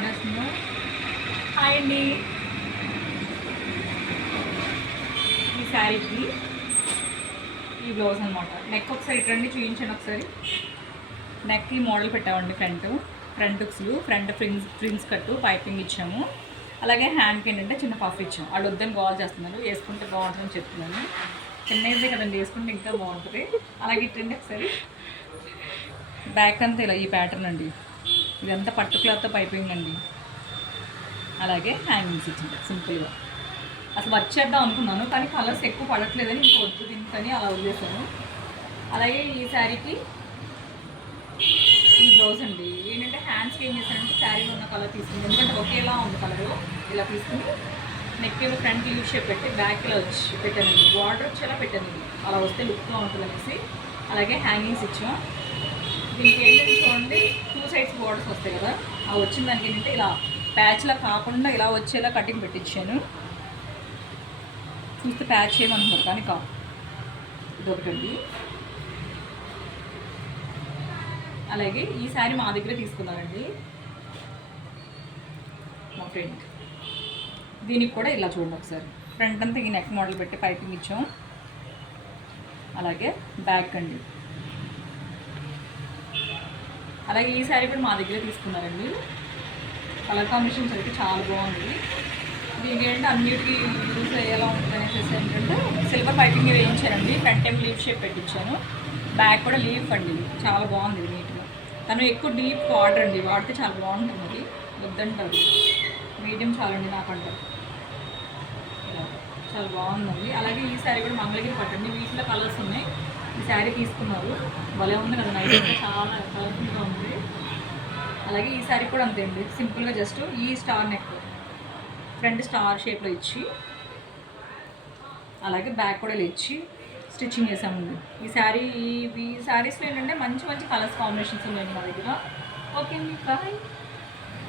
బాగానే వస్తుందో. హాయ్ అండి. ఈ శారీకి ఈ బ్లౌజ్ అనమాట. నెక్ ఒకసారి ఇటండి చూపించండి ఒకసారి. నెక్కి మోడల్ పెట్టామండి. ఫ్రంట్ హుక్స్లు, ఫ్రంట్ ఫ్రిన్స్ కట్టు పైపింగ్ ఇచ్చాము. అలాగే హ్యాండ్కి ఏంటంటే చిన్న పఫ్ ఇచ్చాము. వాళ్ళు వద్దని గోల్ చేస్తున్నారు, వేసుకుంటే బాగుంటుందని చెప్తున్నాను. చిన్న ఏదే కదండి, వేసుకుంటే ఇంకా బాగుంటుంది. అలాగే ఇట్టండి ఒకసారి. బ్యాక్ అంతా ఇలా ఈ ప్యాటర్న్ అండి. ఇదంతా పట్టు క్లాత్తో పైపింగ్ అండి. అలాగే హ్యాంగింగ్స్ ఇచ్చింది సింపుల్గా. అసలు వర్క్ చేద్దాం అనుకున్నాను, కానీ కలర్స్ ఎక్కువ పడట్లేదని ఇంక వద్దు దీనికని అలా వదిలేసాను. అలాగే ఈ శారీకి ఈ బ్లౌజ్ అండి. ఏంటంటే హ్యాండ్స్కి ఏం చేశానంటే శారీలో ఉన్న కలర్ తీసుకుంది, ఎందుకంటే ఒకేలా ఉంది కలర్. ఇలా తీసుకుని నెక్ ఏమో ఫ్రంట్ లీవ్ షేప్ పెట్టి బ్యాక్ ఇలా వచ్చి పెట్టానండి. బార్డర్ వచ్చేలా పెట్టాను, అలా వస్తే లుక్గా ఉంటుంది అనేసి. అలాగే హ్యాంగింగ్స్ ఇచ్చాం. దీనికి ఏంటంటే చూడండి, 2 సైడ్స్ బార్డర్స్ వస్తాయి కదా, ఆ వచ్చిన దానికి ఏంటంటే ఇలా ప్యాచ్లా కాకుండా ఇలా వచ్చేలా కటింగ్ పెట్టించాను. చూస్తే ప్యాచ్ చేయమనుకున్నారు కానీ కాదు, ఇదొకటండి. అలాగే ఈ శారీ మా దగ్గర తీసుకున్నారండి మా ఫ్రెండ్. దీనికి కూడా ఇలా చూడండి ఒకసారి. ఫ్రంట్ అంతా ఈ నెక్ మోడల్ పెట్టి పైపింగ్ ఇచ్చాం. అలాగే బ్యాక్ అండి. అలాగే ఈ శారీ కూడా మా దగ్గర తీసుకున్నారండి. కలర్ కాంబినేషన్స్ అయితే చాలా బాగుంది. దీనికి ఏంటంటే అన్నిటికీ యూజ్ అయ్యేలా ఉంటుంది అనేసి ఏంటంటే సిల్వర్ పైపింగ్ వేయించానండి. ఫ్రంట్ టైం లీవ్ షేప్ పెట్టించాను. బ్యాక్ కూడా లీఫ్ అండి, చాలా బాగుంది నీట్గా. తను ఎక్కువ డీప్ వాటర్ అండి, వాడితే చాలా బాగుంటుంది. అది వద్దంటారు, మీడియం చాలండి నాకంటారు. చాలా బాగుందండి. అలాగే ఈ శారీ కూడా మంగళగిరి పట్టండి. వీటిలో కలర్స్ ఉన్నాయి. ఈ శారీ తీసుకున్నారు, భలే ఉంది కదా, నైట్ అయితే చాలా కలర్ఫుల్గా ఉంది. అలాగే ఈ శారీ కూడా అంతే అండి, సింపుల్గా జస్ట్ ఈ స్టార్ నెక్ ఫ్రంట్ స్టార్ షేప్లో ఇచ్చి, అలాగే బ్యాక్ కూడా ఇచ్చి స్టిచ్చింగ్ చేసామండి. ఈ శారీస్లో ఏంటంటే మంచి మంచి కలర్స్ కాంబినేషన్స్ ఉన్నాయండి మా దగ్గర. ఓకే అండి, బాయ్.